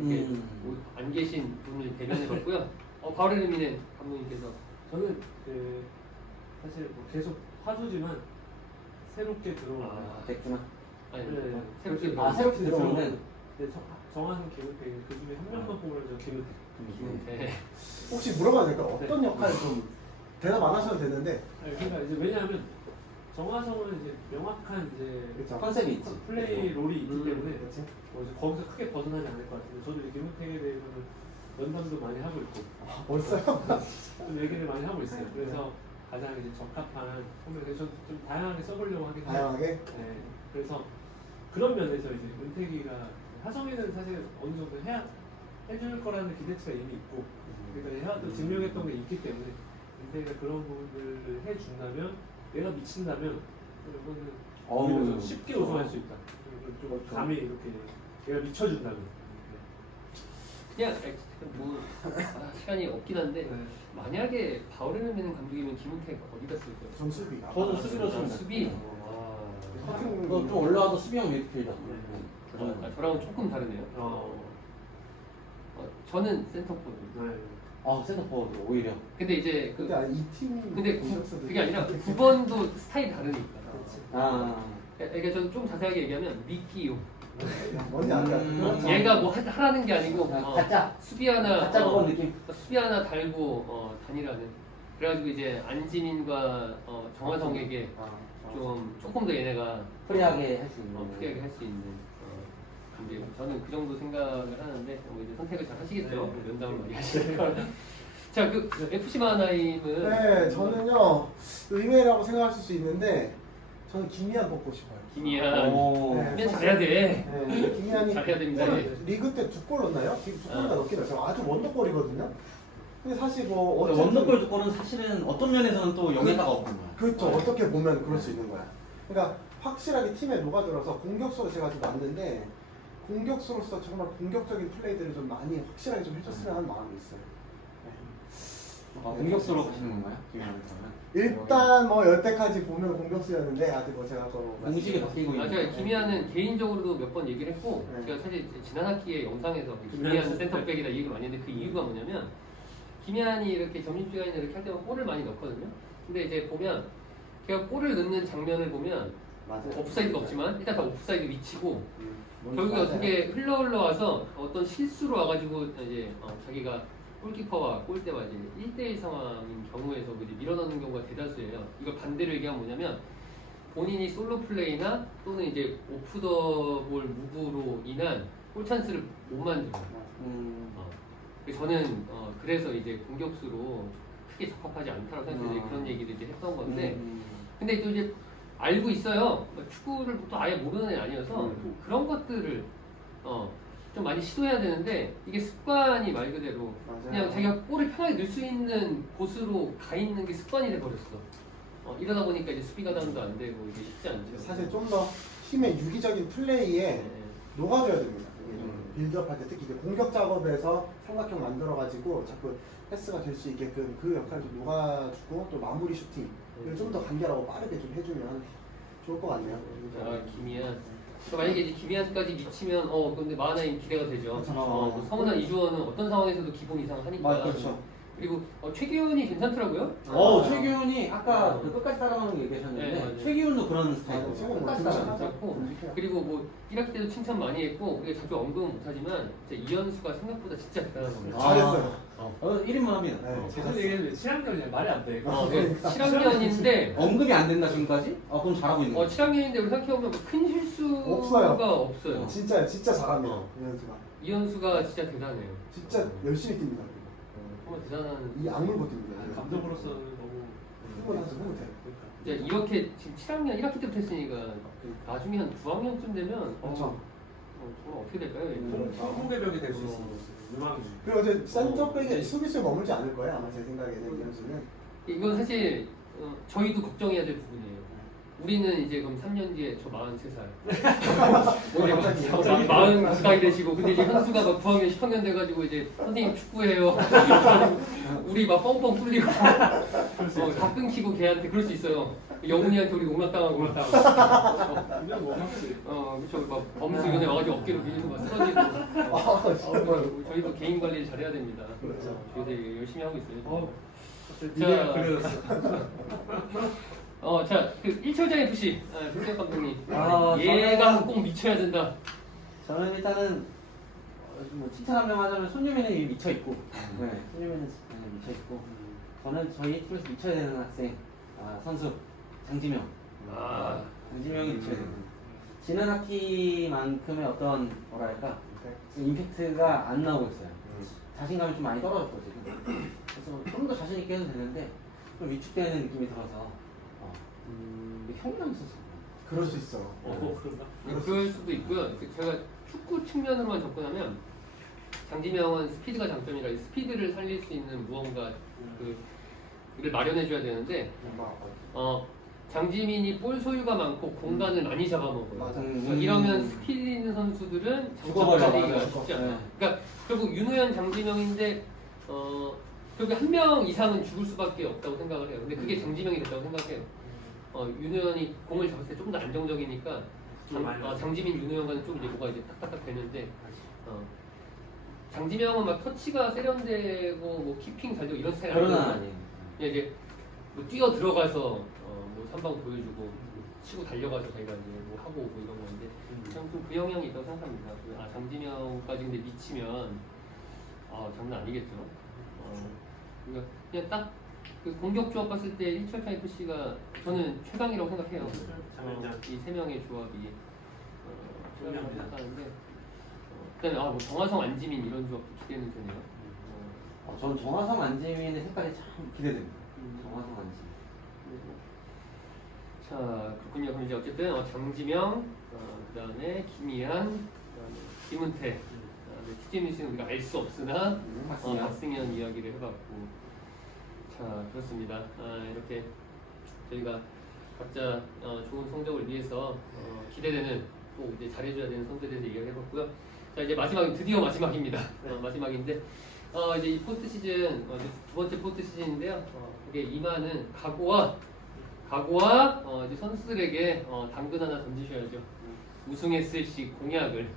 이렇게 안 계신 분을 대변해봤고요. 바울레르미네 감독님께서 저는 그 사실 뭐 계속 화두지만 새롭게 들어온 됐구나. 아니 네. 새롭게 새롭게 들어오는 정하는 김은태 그 중에 한 명만 뽑으면 저 김은태. 네. 혹시 물어봐도 될까요? 어떤 역할 좀 대답 안 하셔도 되는데. 그러니까 이제 왜냐하면 정화성은 이제 명확한 이제 그렇죠. 컨셉이 있지. 플레이 롤이 있기 때문에 그렇지. 뭐 이제 거기서 크게 벗어나지 않을 것 같은데 저도 이제 김은태에 대해서는 연담도 많이 하고 있고 벌써요? 좀 얘기를 많이 하고 있어요. 그래서 가장 이제 적합한 포맷에서 좀 다양하게 써보려고 하긴 해요. 다양하게. 네. 그래서 그런 면에서 이제 은택이가 하성이는 사실 어느 정도 해줄 거라는 기대치가 이미 있고 그러니까 얘가 또 증명했던 게 있기 때문에 은택이가 그런 부분들을 해준다면 얘가 미친다면 이거는 오히려 좀 쉽게 우승할 수 있다. 좀 감히 이렇게 얘가 미쳐준다면. 그냥 뭐 시간이 없긴 한데 네. 만약에 바울레르미네 감독이면 김은태가 어디다 쓸 거예요? 전 수비. 저는 수비로 씁니다. 수비. 이거 좀 올라와도 수비형 미드필더. 저랑은 조금 다르네요. 저는 센터포드. 센터포워드 오히려. 근데 이제 근데 이 팀이 근데 공격수들이 그게 아니라 9번도 스타일이 다르니까. 그러니까 저는 좀 자세하게 얘기하면 미끼용. 뭔지 알까? 얘가 뭐 하라는 게 아니고 가짜. 수비 하나 가짜 그건 느낌. 수비 하나 달고 다니라는. 그래가지고 이제 안지민과 정화성에게 조금 더 얘네가 프리하게 할 수 있는. 프리하게 할 수 있는. 이제 저는 그 정도 생각을 하는데 이제 선택을 잘 하시겠죠. 연담을 많이 하시니까. 자, 그 FC 마하나임은 네, 저는요 의외라고 생각하실 수 있는데 저는 김희안 뽑고 싶어요. 김희안. 네, 김희안 잘해야 돼. 네, 김희안이 잘해야 됩니다. 리그 때 2골 넣었나요? 2골인가 넣긴 넣었어요. 아주 원더골이거든요. 근데 사실 뭐 원더골 두 골은 사실은 어떤 면에서는 또 영향가 없는 거야. 그렇죠. 어떻게 보면 그럴 수 있는 거야. 그러니까 확실하게 팀에 녹아들어서 공격수로 제가 좀 왔는데 공격수로서 정말 공격적인 플레이들을 좀 많이 확실하게 좀 해줬으면 하는 마음이 있어요. 공격수로 가시는 건가요? 김희안에서는? 일단 뭐 여태까지 보면 공격수였는데 아직 뭐 제가 공식이 바뀌고 있는. 제가 김희안은 개인적으로도 몇 번 얘기를 했고 네. 제가 사실 지난 학기에 영상에서 김희안 센터백이다 얘기를 많이 했는데 그 이유가 뭐냐면 김희안이 이렇게 점심시간이나 이렇게 할 때만 골을 많이 넣거든요. 근데 이제 보면 걔가 골을 넣는 장면을 보면 옵사이드가 없지만 일단 다 옵사이드 위치고 결국에 어떻게 흘러와서 어떤 실수로 와가지고 이제 자기가 골키퍼와 골대와 이제 1대1 상황인 경우에서 이제 밀어넣는 경우가 대다수예요. 이걸 반대로 얘기하면 뭐냐면 본인이 솔로 플레이나 또는 이제 오프 더 볼 무브로 인한 골 찬스를 못 만들어요. 저는 그래서 이제 공격수로 크게 적합하지 않다고 생각해서 이제 그런 얘기를 이제 했던 건데 음. 근데 또 이제 알고 있어요. 축구를 또 아예 모르는 애 아니어서 좀 그런 것들을 좀 많이 시도해야 되는데 이게 습관이 말 그대로 맞아요. 그냥 자기가 골을 편하게 넣을 수 있는 곳으로 가 있는 게 습관이 돼 버렸어. 이러다 보니까 이제 수비 가담도 안 되고 이게 쉽지 않죠. 사실 좀 더 팀의 유기적인 플레이에 네. 녹아줘야 됩니다. 이게 좀 빌드업할 때 특히 이제 공격 작업에서 삼각형 만들어가지고 자꾸 패스가 될 수 있게끔 그 역할을 좀 녹아주고 또 마무리 슈팅을 좀 더 간결하고 빠르게 좀 해주면 좋을 것 같네요. 김희한. 만약에 이제 김희한까지 미치면 근데 마하나임 기대가 되죠. 그렇죠. 뭐 성훈아 이주원은 어떤 상황에서도 기본 이상 하니까. 그렇죠. 그리고 최기훈이 괜찮더라고요. 최기훈이 아까 그 끝까지 따라가는 거 네, 얘기하셨는데 맞아요. 최기훈도 그런 스타일이에요. 최기훈 끝까지 뭐 따라가는 괜찮고 그리고 뭐 1학기 때도 칭찬 많이 했고 우리가 자주 언급은 못하지만 진짜 이현수가 생각보다 진짜 대단한 겁니다. 잘했어요. 1인만 합니다. 네. 계속 얘기했는데 7학년이야 말이 안 돼. 7학년인데 언급이 안 된다 지금까지? 그럼 잘하고 있는 거예요. 7학년인데 우리 생각해보면 뭐큰 실수가 없어요. 없어요. 진짜 잘합니다. 이현수가 이현수가 진짜 대단해요. 진짜 열심히 뜁니다. 정말 대단한. 이 악물 버팁니다. 감독으로서는 너무 흥분하죠, 흥분해. 이제 이렇게 지금 7학년 1학기 때부터 했으니까 나중에 한 9학년쯤 되면 그렇죠. 정말 어떻게 될까요? 홍대병이 될 수 있습니다. 유망주. 그리고 이제 센터백에 수비수에 머물지 않을 거예요. 아마 제 생각에는 이현수는. 이건 사실 저희도 걱정해야 될 부분이에요. 우리는 이제 그럼 3년 뒤에 저 43살. 뭐 이제 갑자기 40 가까이 되시고, 근데 이제 현수가 막 9학년, 10학년 돼가지고 이제 선생님 축구해요. 우리 막 뻥뻥 뚫리고, 다 끊기고 걔한테 그럴 수 있어요. 영훈이한테 우리 농락당하고. 그냥 뭐 확실히. 그쵸. 막 범수 이번에 와가지고 어깨로 밀리고 막 쓰러지고. 저희도 개인 관리 잘해야 됩니다. 그렇죠. 요새 열심히 하고 있어요. 미래가 그려졌어. 자, 그 1철장 FC, 김태형 감독님. 저는- 얘가 꼭 미쳐야 된다. 저는 일단은 뭐 칭찬 한 명 하자면 손유민은 이미 미쳐 있고, 손유민은 미쳐 있고, 저는 저희 팀에서 미쳐야 되는 학생 선수 장지명. 장지명이 미쳐야 되는. 지난 학기만큼의 어떤 뭐랄까 임팩트가 안 나오고 있어요. 자신감이 좀 많이 떨어졌고 지금. 그래서 좀 더 자신 있게 해도 되는데 좀 위축되는 느낌이 들어서 형이랑 선수. 그럴 수 있어. 그런가? 그럴 수도 있고요. 제가 축구 측면으로만 접근하면 장지명은 스피드가 장점이라 이 스피드를 살릴 수 있는 무언가 그를 마련해줘야 되는데 장지민이 볼 소유가 많고 공간을 많이 잡아먹어요. 맞아. 이러면 스피드 있는 선수들은 죽어버려, 장점자리가 맞아. 쉽지 않아요. 네. 그러니까 결국 윤호연, 장지명인데 결국 한 명 이상은 죽을 수밖에 없다고 생각을 해요. 근데 그게 장지명이 됐다고 생각해요. 윤호연이 공을 잡았을 때 좀 더 안정적이니까 장지민, 윤호연과는 좀 이제 뭐가 이제 딱딱딱 되는데 장지명은 막 터치가 세련되고 뭐 키핑 잘 되고 이런 스타일 그런 아니거든요. 아니에요. 그냥 이제 뭐 뛰어 들어가서 뭐 선방 보여주고 치고 달려가서 자기가 이제 뭐 하고 오고 이런 건데 참그 영향이 있다고 생각합니다. 장지명까지 근데 미치면 장난 아니겠죠. 그러니까 그냥 딱 그 공격 조합 봤을 때 1철창 FC가 저는 최강이라고 생각해요. 이 세 명의 조합이 최강이라고 생각하는데 그다음에 뭐 정화성, 안지민 이런 조합도 기대는 되네요. 저는 정화성 안지민의 색깔이 참 기대됩니다. 정화성 안지민. 자, 그렇군요. 그럼 이제 어쨌든 장지명, 그다음에 김희한, 그다음에 김은태, TJ 씨는 우리가 알 수 없으나 박승현 이야기를 해봤고, 자 그렇습니다. 이렇게 저희가 각자 좋은 성적을 위해서 기대되는 또 이제 잘해줘야 되는 선수들에 대해서 이야기해봤고요. 자 이제 드디어 마지막입니다. 마지막인데 이제 이 포스트 시즌 이제 두 번째 포스트 시즌인데요. 그게 임하는 각오와 이제 선수들에게 당근 하나 던지셔야죠. 우승했을 시 공약을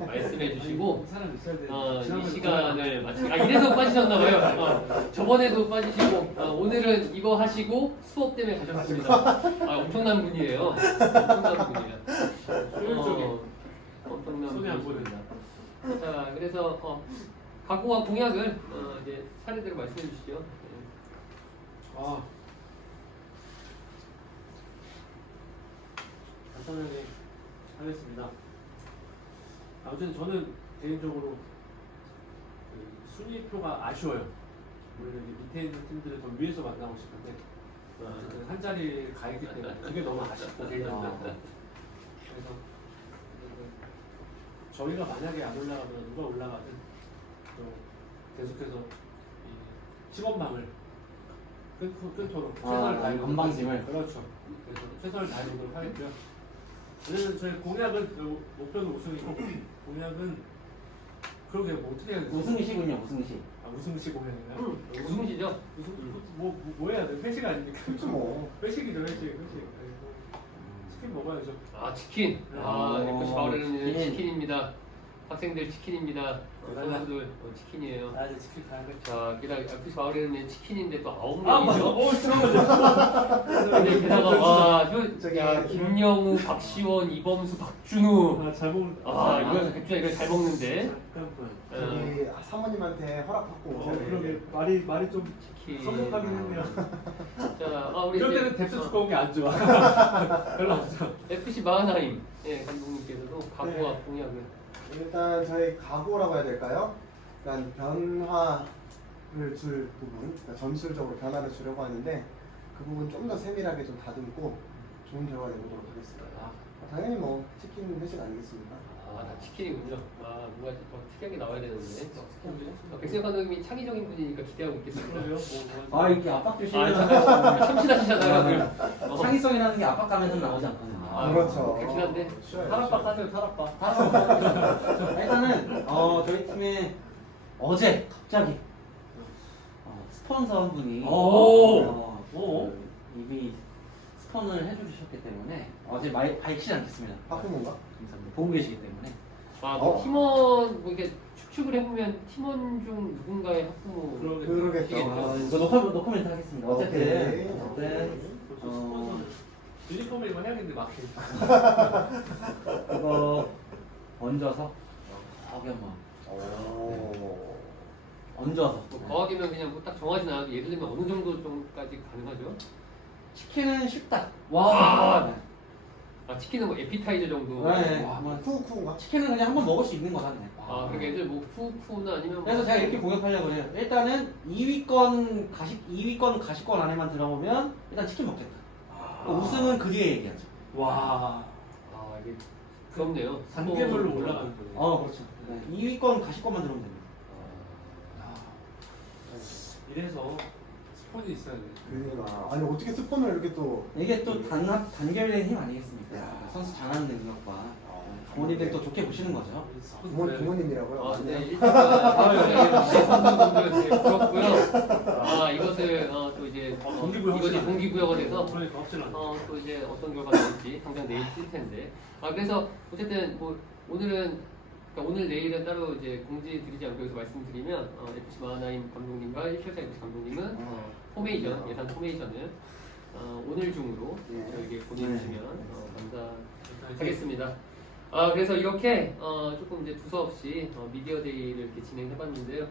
말씀해 주시고 사람 있어야 돼. 이 시간을 마치고 이래서 빠지셨나봐요. 저번에도 빠지시고 오늘은 이거 하시고 수업 때문에 가셨습니다. 엄청난 분이에요. 엄청난 분이에요. 효율적인. 엄청난 손에 안 분이십니다. 자 그래서 각오와 공약을 이제 차례대로 말씀해 주시죠. 간단하게 하겠습니다. 아무튼 저는 개인적으로 그 순위표가 아쉬워요. 오히려 이제 밑에 있는 팀들을 더 위에서 만나고 싶은데 어쨌든 한 자리에 가 있기 때문에 그게 너무 아쉽고 개인적으로. 그래서 저희가 만약에 안 올라가면 누가 올라가든 또 계속해서 이 직원망을 끊도록 최선을 다해 건방짐을. 그렇죠. 그래서 최선을 다해보도록 하겠고요. 왜냐면 저희 공약은 목표는 우승이고 공약은 그러게 뭐 어떻게 해야 되지? 우승시군요, 우승시. 아 우승시 공약이나요? 우승이죠. 뭐 해야 돼? 회식 아닙니까? 그렇죠 뭐. 회식이죠 회식. 치킨 먹어야죠. 아 치킨. 아 오, FC 바오레르는 치킨. 치킨입니다. 학생들 치킨입니다. 선수들 치킨이에요. 나 이제 치킨 가야 돼. 자, 게다가 FC 바오레르는 치킨인데 또 9명이죠. 아 맞아. 잠깐만요. 근데 게다가 와, 저기 김영우, 박시원, 이범수, 박준우. 잘못. 아, 이거 백주야 이거 잘 먹는데. 잠깐만. 저기 사모님한테 허락받고 오셔야 그러게 되는데. 말이 좀 치킨. 성공하긴 했네요. 자, 우리 이럴 이제, 때는 뎁스 두꺼운 게 안 좋아. 별로 없죠. FC 마하나임 감독님께서도 각오와 네. 공약을. 일단 저희 각오라고 해야 될까요? 일단 변화를 줄 부분, 그러니까 전술적으로 변화를 주려고 하는데 그 부분 좀 더 세밀하게 좀 다듬고 좋은 결과 내보도록 하겠습니다. 당연히 뭐 치킨 회식 아니겠습니까? 아, 다 치킨이군요. 아, 뭔가 더 특이하게 나와야 되는데. 백승엽 감독님이 창의적인 분이니까 기대하고 있겠습니다. 그러게요. 뭐 아, 이렇게 압박 아, 주시면 참신하시잖아요. 다들. 창의성이라는 게 압박감에서 나오지 않거든요. 아, 그렇죠. 그렇긴 한데. 쉬워요, 탈압박 쉬워요. 하세요 탈압박. 일단은 저희 팀에 어제 갑자기 스폰서 한 분이 오! 이미 스폰을 해주셨기 때문에 어제 밝히지 않겠습니다. 학부모인가? 감사합니다. 보고 계시기 때문에. 아, 뭐 어. 팀원 뭐 이게 추측을 해보면 팀원 중 누군가의 학부모. 그러겠죠. 시겠죠. 이거 노코멘트 하겠습니다. 오케이. 어쨌든 유니폼을 이거 해야겠는데 마켓. 이거 얹어서 거기 한번 오. 얹어서 뭐 거하기면 그냥 뭐 딱 정하진 않아도 예를 들면 어느 정도 좀까지 가능하죠? 치킨은 쉽다. 와. 네. 아, 치킨은 뭐 에피타이저 정도. 네. 와, 뭐 쿠쿠인가? 치킨은 그냥 한번 먹을 수 있는 거 같네. 아, 그러니까 애들 뭐 푸푸나 아니면 그래서 제가 이렇게 공격하려고 해요. 일단은 2위권 가시권 안에만 들어오면 일단 치킨 먹겠다. 우승은 그 뒤에 얘기하죠. 와. 아, 이게 부럽네요. 단계별로 올라가는 거예요. 그렇죠. 네. 2위권 가시권만 들어오면 됩니다. 이래서 스폰이 있어야 돼. 그러니까 아니 어떻게 스폰을 이렇게 또 이게 또 단결된 힘 아니겠습니까? 선수 잘하는 능력과 부모님들 또 좋게 보시는 거죠. 부모님이라고요? 아, 네, 일단 선수분들 부럽고요. 아, 이것을 또 이제 동기부여 이것이 동기부여가 돼서 그러니까 확실 안 돼. 또 이제 어떤 결과가 나올지 당장 내일 뜰 텐데. 아, 그래서 어쨌든 뭐 오늘은 그러니까 오늘 내일은 따로 이제 공지 드리지 않고 여기서 말씀드리면 FC 마하나임 감독님과 1철사 FC 감독님은 포메이션 예산 포메이션을 오늘 중으로 예. 저에게 보내주시면 감사하겠습니다. 아, 그래서 이렇게 조금 이제 두서없이 미디어 데이를 이렇게 진행해봤는데요.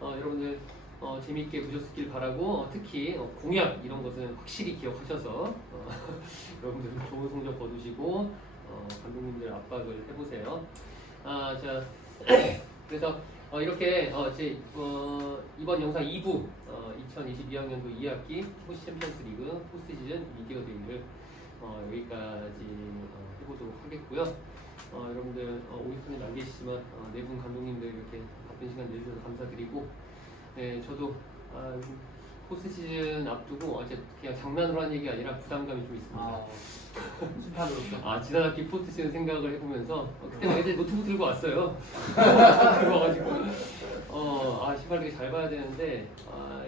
여러분들 재미있게 보셨길 바라고 특히 공약 이런 것은 확실히 기억하셔서 여러분들 좋은 성적 거두시고 감독님들 압박을 해보세요. 자 그래서 이렇게 이번 영상 2부 2022학년도 2학기 티보시 챔피언스 리그 포스트 시즌 미디어 데이를 여기까지 해보도록 하겠고요. 여러분들 오기편에 안 계시지만 네 분 감독님들 이렇게 바쁜 시간 내주셔서 감사드리고, 네 저도 포스트 시즌 앞두고 어제 그냥 장난으로 한 얘기 아니라 부담감이 좀 있습니다. 심판으로서. 지난 학기 포스트 시즌 생각을 해보면서 그때 애들 노트북 들고 왔어요. 들고 와가지고 심판 되게 잘 봐야 되는데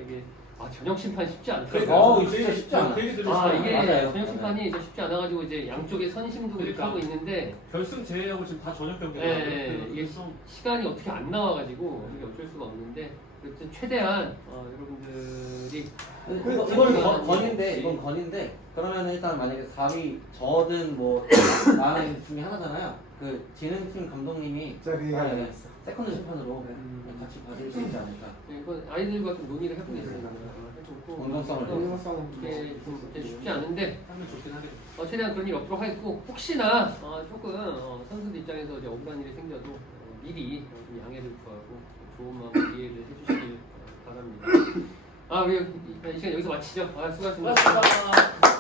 이게 저녁 심판 쉽지 않더라고요. 진짜 쉽지 않아. 이게 맞아요. 저녁 심판이 이제 쉽지 않아가지고 이제 양쪽에 선심도 이렇게 그러니까. 하고 있는데 결승 제외하고 지금 다 저녁 경기가 이게 시간이 어떻게 안 나와가지고 이게 어쩔 수가 없는데 어쨌든 최대한 여러분들이 이건 건인데 그러면 일단 만약에 4위 저든 뭐 나라인 중에 하나잖아요. 그 진흥팀 감독님이 제가 그 얘기 안 했어. 세컨드 심판으로 같이 봐줄 수 있지 않을까. 이건 아이들과 좀 논의를 해보겠습니다. 해보고 운동성을 이게 좀 쉽지 않은데 하면 좋긴 하겠네. 최대한 그런 일이 없도록 하겠고 혹시나 조금 선수들 입장에서 이제 억울한 일이 생겨도 미리 좀 양해를 구하고 좋은 마음으로 이해를 해주시길 바랍니다. 우리 이 시간 여기서 마치죠. 수고하셨습니다. 고맙습니다.